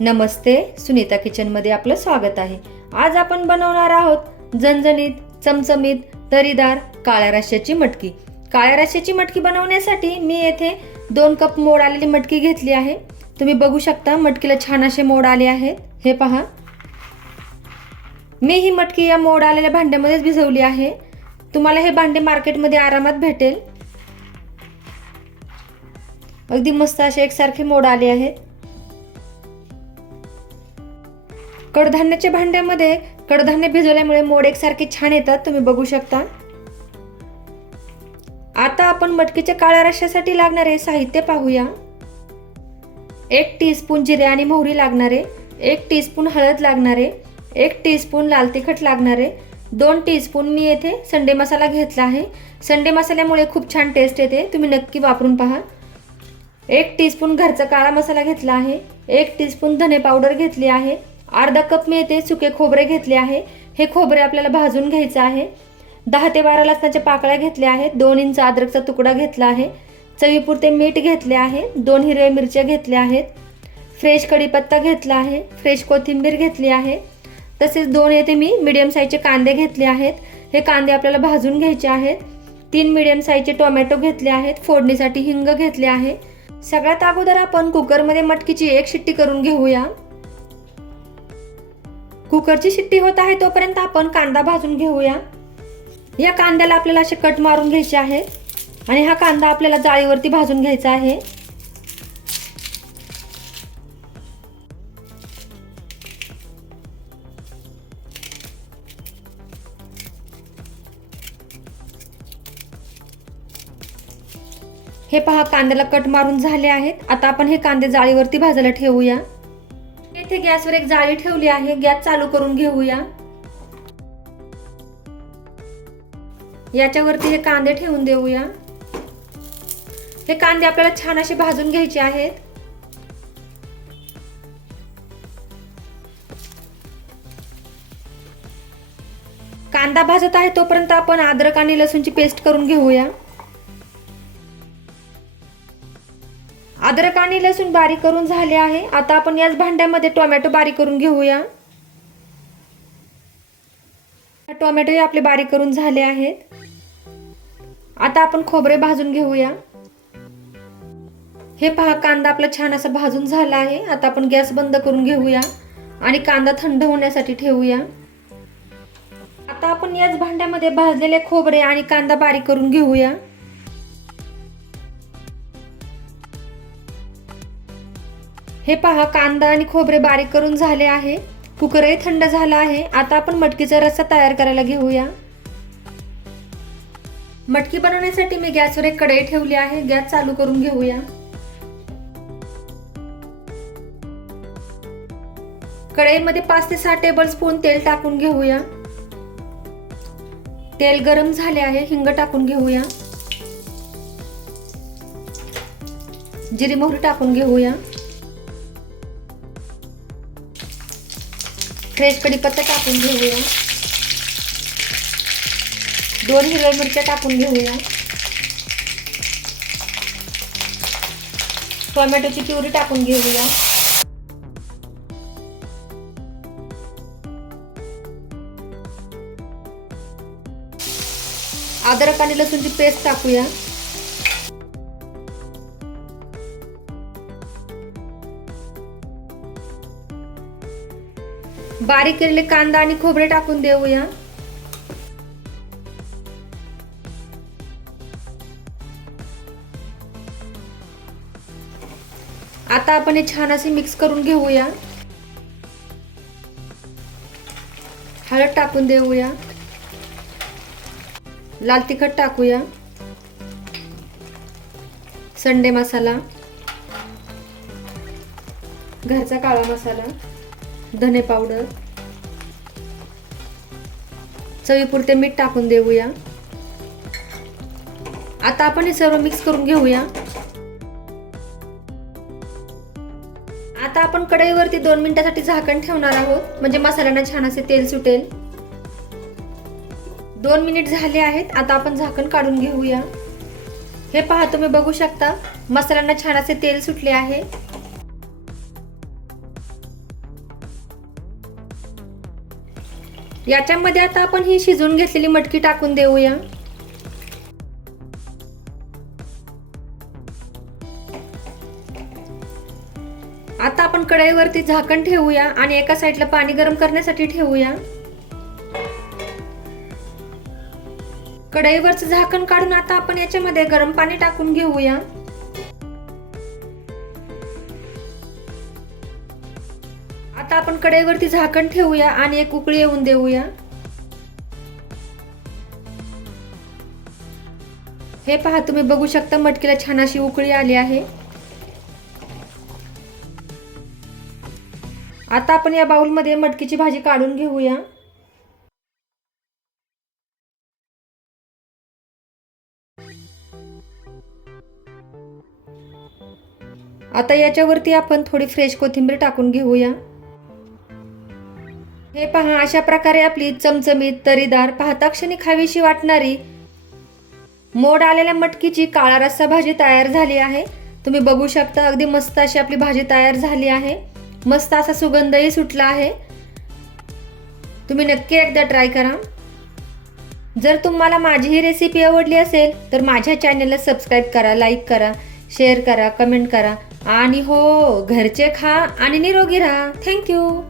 नमस्ते सुनीता किचनमध्ये आपलं स्वागत आहे. आज आपण बनवणार आहोत झणझणीत चमचमीत तरीदार काळ्या राश्याची मटकी. काळ्या रश्श्याची मटकी बनवण्यासाठी मी येथे दोन कप मोड आलेली मटकी घेतली आहे. तुम्ही बघू शकता मटकीला छान असे मोड आले आहेत. हे पहा. मी ही मटकी या मोड आलेल्या भांड्यामध्येच भिजवली आहे. तुम्हाला हे भांडे मार्केटमध्ये आरामात भेटेल. अगदी मस्त असे एकसारखे मोड आले आहेत. कडधान्याच्या भांड्यामध्ये कडधान्य भिजवल्यामुळे मोड एकसारखे छान येतात तुम्ही बघू शकता. आता आपण मटकीच्या काळ्या रश्यासाठी लागणारे साहित्य पाहूया. एक टीस्पून जिरे आणि मोहरी लागणारे एक टीस्पून हळद लागणारे एक टीस्पून लाल तिखट लागणारे दोन टीस्पून मी येथे संडे मसाला घेतला आहे. संडे मसाल्यामुळे खूप छान टेस्ट येते तुम्ही नक्की वापरून पहा. एक टीस्पून घरचा काळा मसाला घेतला आहे एक टीस्पून धने पावडर घेतली आहे अर्धा कप मी येथे सुके खोबरे घेतले आहे. हे खोबरे आपल्याला भाजून घ्यायचं आहे. दहा ते बारा लसणाच्या पाकळ्या घेतल्या आहेत. दोन इंच अद्रकचा तुकडा घेतला आहे. चवीपुरते मीठ घेतले आहे. दोन हिरव्या मिरच्या घेतल्या आहेत. फ्रेश कढीपत्ता घेतला आहे. फ्रेश कोथिंबीर घेतली आहे. तसेच दोन येथे मी मिडियम साईजचे कांदे घेतले आहेत. हे कांदे आपल्याला भाजून घ्यायचे आहेत. तीन मिडियम साईजचे टोमॅटो घेतले आहेत. फोडणीसाठी हिंग घेतले आहे. सगळ्यात अगोदर आपण कुकरमध्ये मटकीची एक शिट्टी करून घेऊया. कुकरची शिट्टी होत आहे तोपर्यंत आपण कांदा भाजून घेऊया. या कांद्याला आपल्याला असे कट मारून घ्यायचे आहे. आणि हा कांदा आपल्याला जाळीवरती भाजून घ्यायचा आहे. हे पहा कांद्याला कट मारून झाले आहेत. आता आपण हे कांदे जाळीवरती भाजायला ठेवूया. इथे गॅसवर एक जाळी ठेवली आहे. गॅस चालू करून घेऊया. याच्यावरती हे कांदे ठेवून देऊया. हे कांदे आपल्याला छान असे भाजून घ्यायचे आहेत. कांदा भाजत आहे तोपर्यंत आपण अद्रक आणि लसूणची पेस्ट करून घेऊया. अद्रक आणि लसूण बारीक करून झाले आहे. आता आपण याच भांड्यामध्ये टोमॅटो बारीक करून घेऊया. टोमॅटो आपले बारीक करून झाले आहेत. आता आपण खोबरे भाजून घेऊया. हे पहा कांदा आपला छान असा भाजून झाला आहे. आता आपण गॅस बंद करून घेऊया आणि कांदा थंड होण्यासाठी ठेवूया. आता आपण याच भांड्यामध्ये भाजलेले खोबरे आणि कांदा बारीक करून घेऊया. हे पहा कांदा आणि खोबरे बारीक करून झाले आहे. कुकरही थंड झाला आहे. आता आपण मटकीचा रस्सा तयार करायला घेऊया. मटकी बनवण्यासाठी मी गॅसवर एक कढई ठेवली आहे. गॅस चालू करून घेऊया. कढईमध्ये पाच ते सहा टेबल स्पून तेल टाकून घेऊया. तेल गरम झाले आहे. हिंग टाकून घेऊया. जिरी मोहरी टाकून घेऊया. फ्रेश कढीपत्ता टाकून घेऊया. दोन हिरव्या मिरच्या टाकून घेऊया. टोमॅटोची प्युरी टाकून घेऊया. अद्रक आणि लसूणची पेस्ट टाकूया. बारीक केलेले कांदा आणि खोबरे टाकून देऊया. आता आपण हे छान असे मिक्स करून घेऊया. हळद टाकून देऊया. लाल तिखट टाकूया. संडे मसाला. घरचा काळा मसाला. धने पावडर. चवीपुरते मीठ टाकून देऊया. आता आपण हे सर्व मिक्स करून घेऊया. आता आपण कढईवरती दोन मिनिटासाठी झाकण ठेवणार आहोत. म्हणजे मसाल्यांना छान असे तेल सुटेल. दोन मिनिट झाले आहेत. आता आपण झाकण काढून घेऊया. हे पहा तुम्ही बघू शकता. मसाल्यांना छान असे तेल सुटले आहे. याच्यामध्ये आता आपण ही शिजवून घेतलेली मटकी टाकून देऊया. आता आपण कढईवरती झाकण ठेवूया आणि एका साईडला पाणी गरम करण्यासाठी ठेवूया. कढईवरचं झाकण काढून आता आपण याच्यामध्ये गरम पाणी टाकून घेऊया. आता आपण कढईवरती झाकण ठेवूया आणि एक उकळी येऊन देऊया. हे पहा तुम्ही बघू शकता मटकीला छान अशी उकळी आली आहे. आता आपण या बाउलमध्ये मटकीची भाजी काढून घेऊया. आता याच्यावरती आपण थोडी फ्रेश कोथिंबीर टाकून घेऊया. हे पहा अशा प्रकारे आपली चमचमीत तरीदार पाहता क्षणी खावीशी वाटणारी मोड आलेल्या मटकीची काळा रस्सा भाजी तयार झाली आहे. तुम्ही बघू शकता अगदी मस्त अशी आपली भाजी तयार झाली आहे. मस्त असा सुगंधही सुटला आहे. तुम्ही नक्की एकदा ट्राय करा. जर तुम्हाला माझी ही रेसिपी आवडली असेल तर माझ्या चॅनलला सबस्क्राईब करा लाईक करा शेअर करा कमेंट करा. आणि हो घरचे खा आणि निरोगी राहा. थँक्यू